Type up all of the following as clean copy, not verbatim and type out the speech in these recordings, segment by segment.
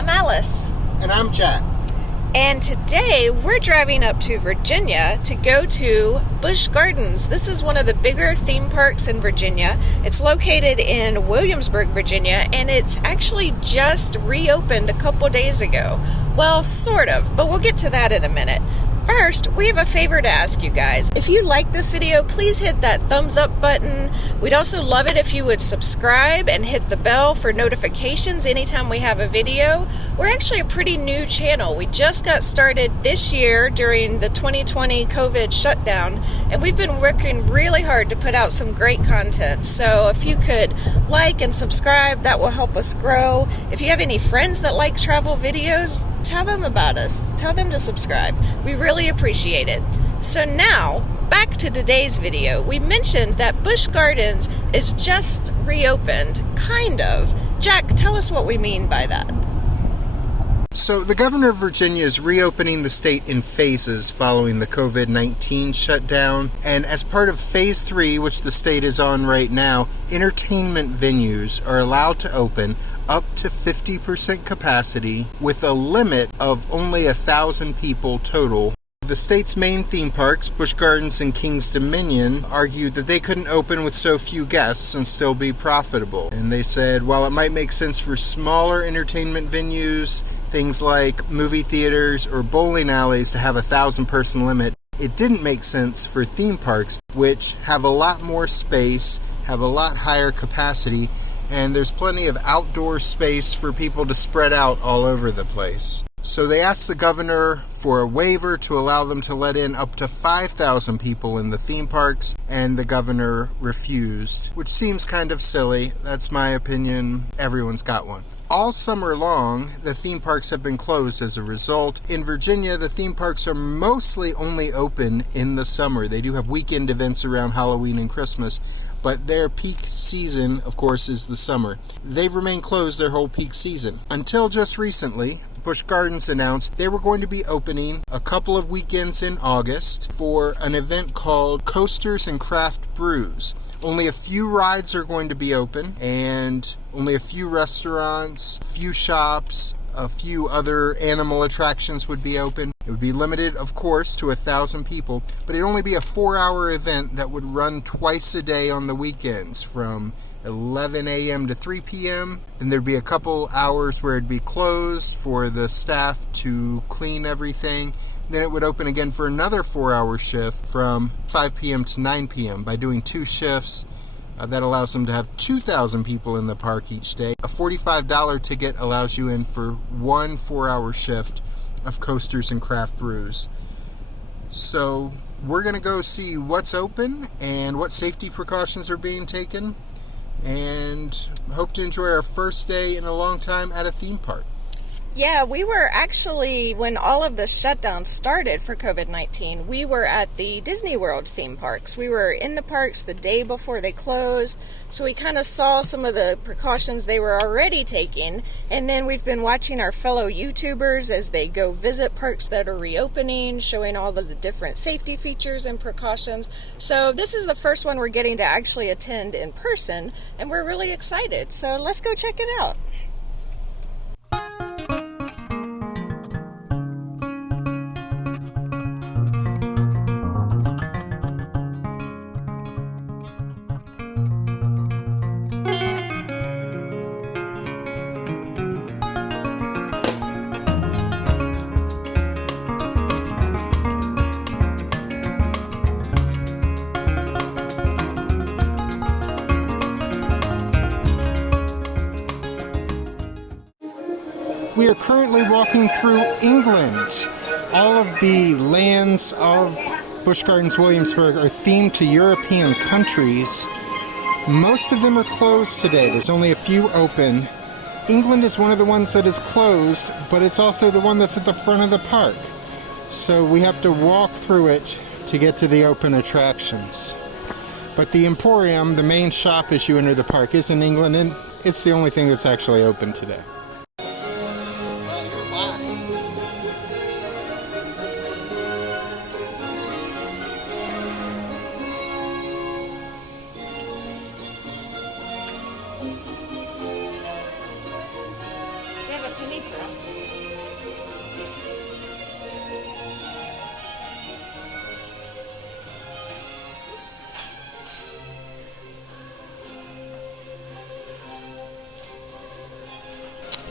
I'm Alice. And I'm Jack. And today we're driving up to Virginia to go to Busch Gardens. This is one of the bigger theme parks in Virginia. It's located in Williamsburg, Virginia, and it's actually just reopened a couple days ago. Well, sort of, but we'll get to that in a minute. First, we have a favor to ask you guys. If you like this video, please hit that thumbs up button. We'd also love it if you would subscribe and hit the bell for notifications anytime we have a video. We're actually a pretty new channel. We just got started this year during the 2020 COVID shutdown, and we've been working really hard to put out some great content. So if you could like and subscribe, that will help us grow. If you have any friends that like travel videos, tell them about us. Tell them to subscribe. We really appreciate it. So now, back to today's video. We mentioned that Busch Gardens is just reopened, kind of. Jack, tell us what we mean by that. So the governor of Virginia is reopening the state in phases following the COVID-19 shutdown. And as part of phase 3, which the state is on right now, entertainment venues are allowed to open up to 50% capacity with a limit of only 1,000 people total. The state's main theme parks, Busch Gardens and King's Dominion, argued that they couldn't open with so few guests and still be profitable. And they said, while it might make sense for smaller entertainment venues, things like movie theaters or bowling alleys to have a 1,000-person limit, it didn't make sense for theme parks, which have a lot more space, have a lot higher capacity, and there's plenty of outdoor space for people to spread out all over the place. So they asked the governor for a waiver to allow them to let in up to 5,000 people in the theme parks, and the governor refused, which seems kind of silly. That's my opinion. Everyone's got one. All summer long, the theme parks have been closed as a result. In Virginia, the theme parks are mostly only open in the summer. They do have weekend events around Halloween and Christmas, but their peak season, of course, is the summer. They've remained closed their whole peak season. Until just recently, Busch Gardens announced they were going to be opening a couple of weekends in August for an event called Coasters and Craft Brews. Only a few rides are going to be open, and only a few restaurants, a few shops, a few other animal attractions would be open. It would be limited, of course, to 1,000 people, but it'd only be a 4-hour event that would run twice a day on the weekends from 11 a.m. to 3 p.m. Then there'd be a couple hours where it'd be closed for the staff to clean everything. Then it would open again for another 4-hour shift from 5 p.m. to 9 p.m. By doing 2 shifts, that allows them to have 2,000 people in the park each day. A $45 ticket allows you in for 1 4-hour shift of Coasters and Craft Brews. So we're going to go see what's open and what safety precautions are being taken, and hope to enjoy our first day in a long time at a theme park. Yeah, we were actually, when all of the shutdown started for COVID-19, we were at the Disney World theme parks. We were in the parks the day before they closed, so we kind of saw some of the precautions they were already taking, and then we've been watching our fellow YouTubers as they go visit parks that are reopening, showing all of the different safety features and precautions. So this is the first one we're getting to actually attend in person, and we're really excited. So let's go check it out. We are currently walking through England. All of the lands of Busch Gardens Williamsburg are themed to European countries. Most of them are closed today. There's only a few open. England is one of the ones that is closed, but it's also the one that's at the front of the park. So we have to walk through it to get to the open attractions. But the Emporium, the main shop as you enter the park, is in England, and it's the only thing that's actually open today. They have a penny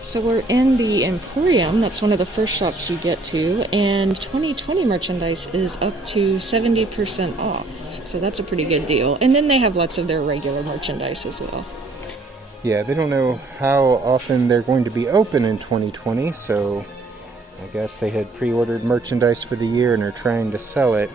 So we're in the Emporium. That's one of the first shops you get to, and 2020 merchandise is up to 70% off. So that's a pretty good deal. And then they have lots of their regular merchandise as well. Yeah, they don't know how often they're going to be open in 2020, so I guess they had pre-ordered merchandise for the year and are trying to sell it.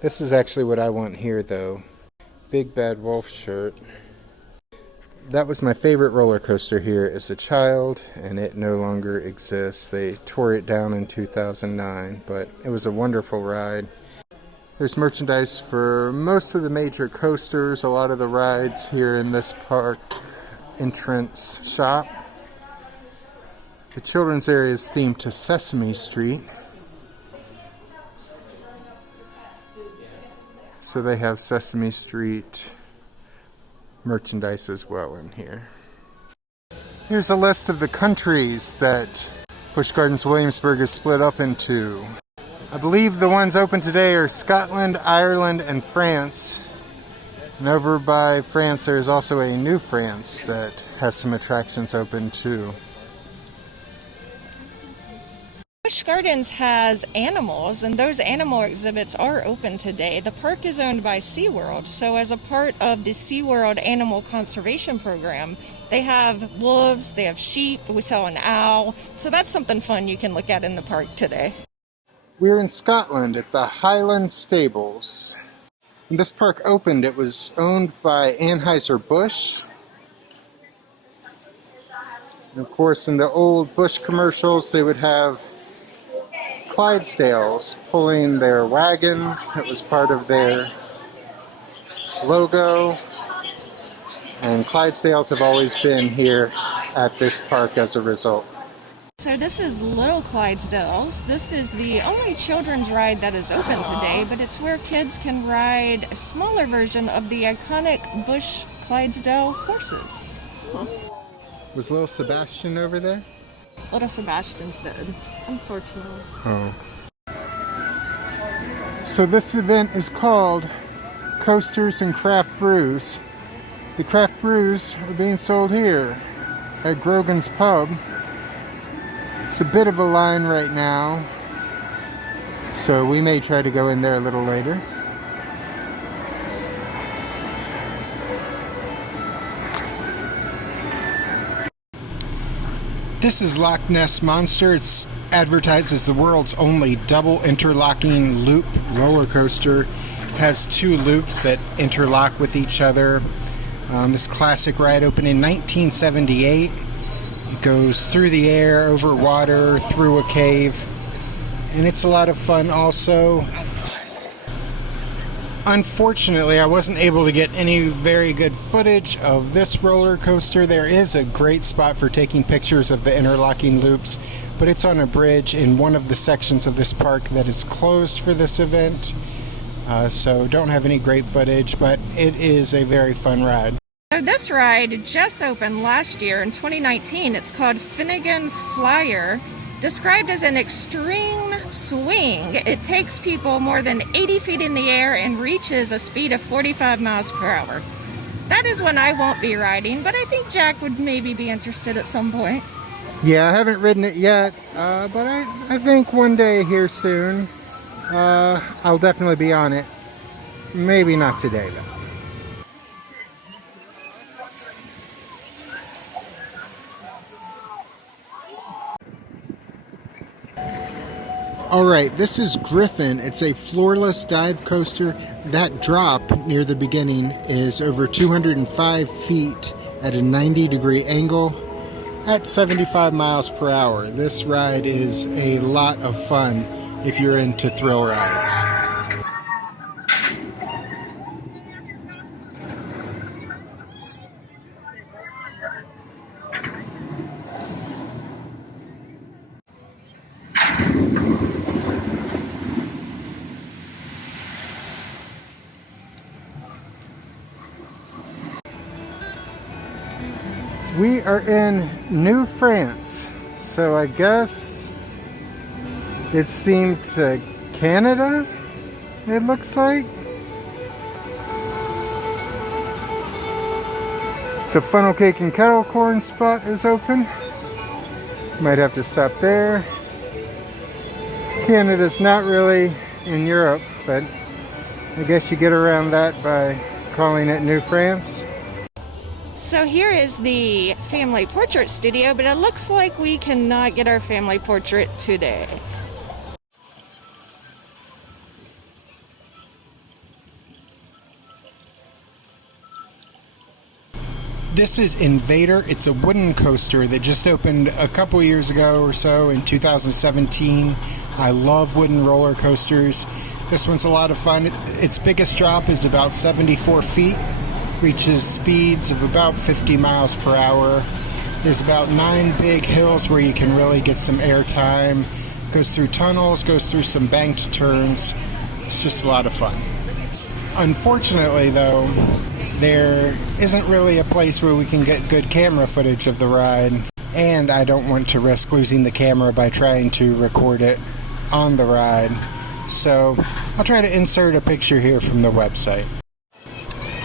This is actually what I want here, though. Big Bad Wolf shirt. That was my favorite roller coaster here as a child, and it no longer exists. They tore it down in 2009, but it was a wonderful ride. There's merchandise for most of the major coasters, a lot of the rides here in this park entrance shop. The children's area is themed to Sesame Street. So they have Sesame Street merchandise as well in here. Here's a list of the countries that Busch Gardens Williamsburg is split up into. I believe the ones open today are Scotland, Ireland, and France. And over by France there's also a New France that has some attractions open too. Busch Gardens has animals, and those animal exhibits are open today. The park is owned by SeaWorld, so as a part of the SeaWorld Animal Conservation Program, they have wolves, they have sheep, we saw an owl, so that's something fun you can look at in the park today. We're in Scotland at the Highland Stables. When this park opened, it was owned by Anheuser-Busch. And of course, in the old Busch commercials, they would have Clydesdales pulling their wagons. It was part of their logo. And Clydesdales have always been here at this park as a result. So this is Little Clydesdales. This is the only children's ride that is open today, but it's where kids can ride a smaller version of the iconic Busch Clydesdale horses. Was little Sebastian over there? Little Sebastian's dead, unfortunately. Oh. So this event is called Coasters and Craft Brews. The craft brews are being sold here at Grogan's Pub. It's a bit of a line right now, so we may try to go in there a little later. This is Loch Ness Monster. It's advertised as the world's only double interlocking loop roller coaster. It has two loops that interlock with each other. This classic ride opened in 1978. It goes through the air, over water, through a cave, and it's a lot of fun also. Unfortunately, I wasn't able to get any very good footage of this roller coaster. There is a great spot for taking pictures of the interlocking loops, but it's on a bridge in one of the sections of this park that is closed for this event. So don't have any great footage, but it is a very fun ride. So this ride just opened last year in 2019. It's called Finnegan's Flyer. Described as an extreme swing, it takes people more than 80 feet in the air and reaches a speed of 45 miles per hour. That is one I won't be riding, but I think Jack would maybe be interested at some point. Yeah, I haven't ridden it yet, but I think one day here soon, I'll definitely be on it. Maybe not today, though. Alright, this is Griffin. It's a floorless dive coaster. That drop near the beginning is over 205 feet at a 90-degree angle at 75 miles per hour. This ride is a lot of fun. if you're into thrill rides. We are in New France, so I guess it's themed to Canada, it looks like. The funnel cake and kettle corn spot is open. Might have to stop there. Canada's not really in Europe, but I guess you get around that by calling it New France. So here is the family portrait studio, but it looks like we cannot get our family portrait today. This is Invader. It's a wooden coaster that just opened a couple years ago or so in 2017. I love wooden roller coasters. This one's a lot of fun. Its biggest drop is about 74 feet. Reaches speeds of about 50 miles per hour. There's about 9 big hills where you can really get some air time. Goes through tunnels, goes through some banked turns. It's just a lot of fun. Unfortunately, though, there isn't really a place where we can get good camera footage of the ride, and I don't want to risk losing the camera by trying to record it on the ride. So I'll try to insert a picture here from the website.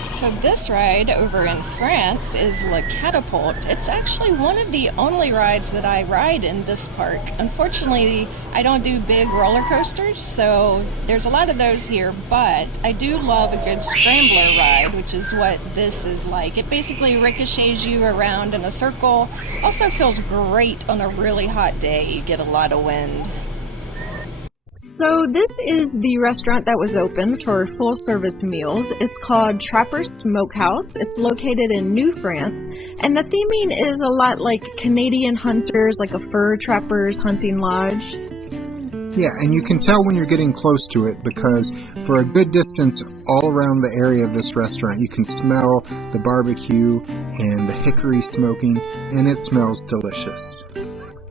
So this ride over in France is Le Catapult. It's actually one of the only rides that I ride in this park. Unfortunately, I don't do big roller coasters, so there's a lot of those here, but I do love a good scrambler ride, which is what this is like. It basically ricochets you around in a circle. Also feels great on a really hot day. You get a lot of wind. So this is the restaurant that was open for full-service meals. It's called Trapper's Smokehouse. It's located in New France, and the theming is a lot like Canadian Hunters, like a fur trapper's hunting lodge. Yeah, and you can tell when you're getting close to it because for a good distance all around the area of this restaurant, you can smell the barbecue and the hickory smoking, and it smells delicious.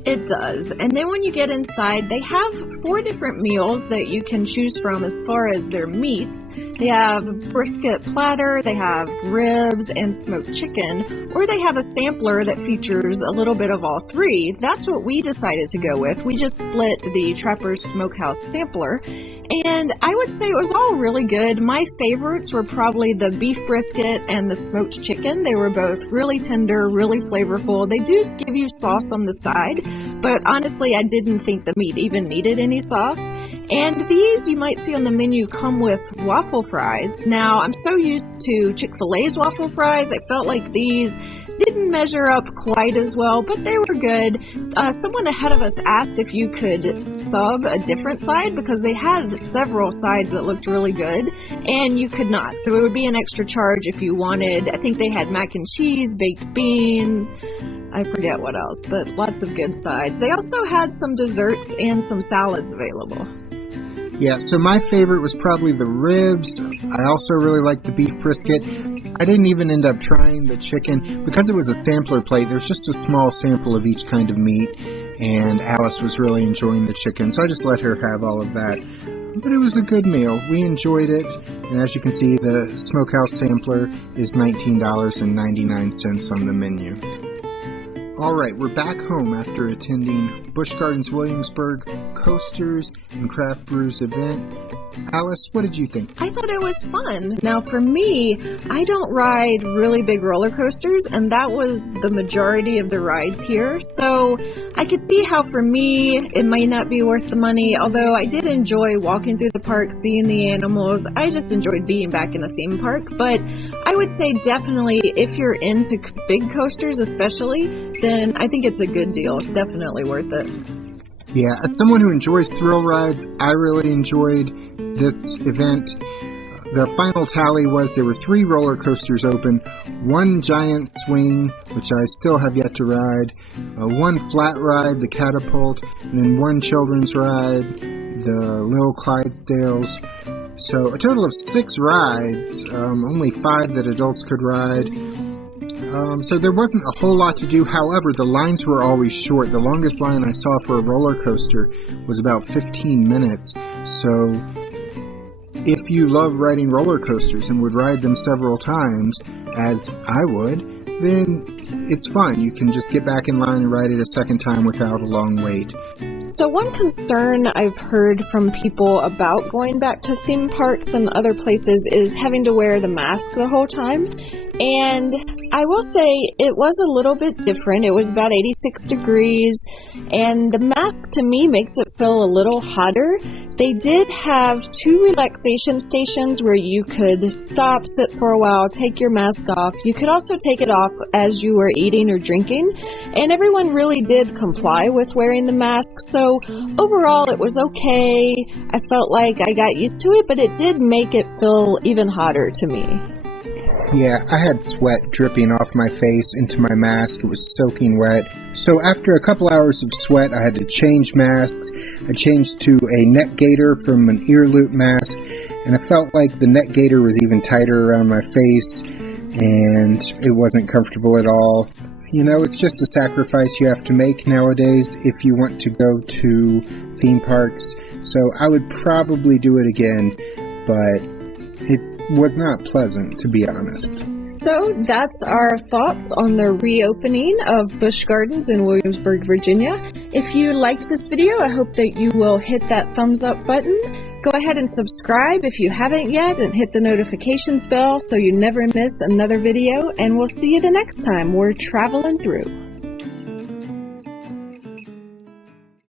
It does. And then when you get inside, they have 4 different meals that you can choose from as far as their meats. They have a brisket platter, they have ribs and smoked chicken, or they have a sampler that features a little bit of all 3. That's what we decided to go with. We just split the Trapper's Smokehouse sampler, and I would say it was all really good. My favorites were probably the beef brisket and the smoked chicken. They were both really tender, really flavorful. They do give you sauce on the side, but honestly, I didn't think the meat even needed any sauce. And these, you might see on the menu, come with waffle fries. Now, I'm so used to Chick-fil-A's waffle fries, I felt like these didn't measure up quite as well, but they were good. Someone ahead of us asked if you could sub a different side because they had several sides that looked really good, and you could not. So it would be an extra charge if you wanted. I think they had mac and cheese, baked beans, I forget what else, but lots of good sides. They also had some desserts and some salads available. Yeah, so my favorite was probably the ribs. I also really liked the beef brisket. I didn't even end up trying the chicken. Because it was a sampler plate, there's just a small sample of each kind of meat, and Alice was really enjoying the chicken, so I just let her have all of that. But it was a good meal. We enjoyed it, and as you can see, the Smokehouse sampler is $19.99 on the menu. Alright, we're back home after attending Busch Gardens Williamsburg Coasters and Craft Brews event. Alice, what did you think? I thought it was fun. Now for me, I don't ride really big roller coasters, and that was the majority of the rides here. So I could see how for me it might not be worth the money, although I did enjoy walking through the park, seeing the animals. I just enjoyed being back in a theme park. But I would say definitely if you're into big coasters especially, then I think it's a good deal. It's definitely worth it. Yeah, as someone who enjoys thrill rides, I really enjoyed this event. The final tally was there were 3 roller coasters open, 1 giant swing, which I still have yet to ride, 1 flat ride, the Catapult, and then 1 children's ride, the Little Clydesdales. So a total of 6 rides, only 5 that adults could ride. So there wasn't a whole lot to do. However, the lines were always short. The longest line I saw for a roller coaster was about 15 minutes. So if you love riding roller coasters and would ride them several times, as I would, then it's fine. You can just get back in line and ride it a second time without a long wait. So one concern I've heard from people about going back to theme parks and other places is having to wear the mask the whole time. And I will say it was a little bit different. It was about 86 degrees, and the mask to me makes it feel a little hotter. They did have 2 relaxation stations where you could stop, sit for a while, take your mask off. You could also take it off as you were eating or drinking, and everyone really did comply with wearing the mask. So overall it was okay. I felt like I got used to it, but it did make it feel even hotter to me. Yeah, I had sweat dripping off my face into my mask. It was soaking wet. So after a couple hours of sweat, I had to change masks. I changed to a neck gaiter from an ear loop mask, and I felt like the neck gaiter was even tighter around my face, and it wasn't comfortable at all. You know, it's just a sacrifice you have to make nowadays if you want to go to theme parks. So I would probably do it again, but it was not pleasant, to be honest. So that's our thoughts on the reopening of Busch Gardens in Williamsburg, Virginia. If you liked this video, I hope that you will hit that thumbs up button. Go ahead and subscribe if you haven't yet, and hit the notifications bell so you never miss another video. And we'll see you the next time we're traveling through.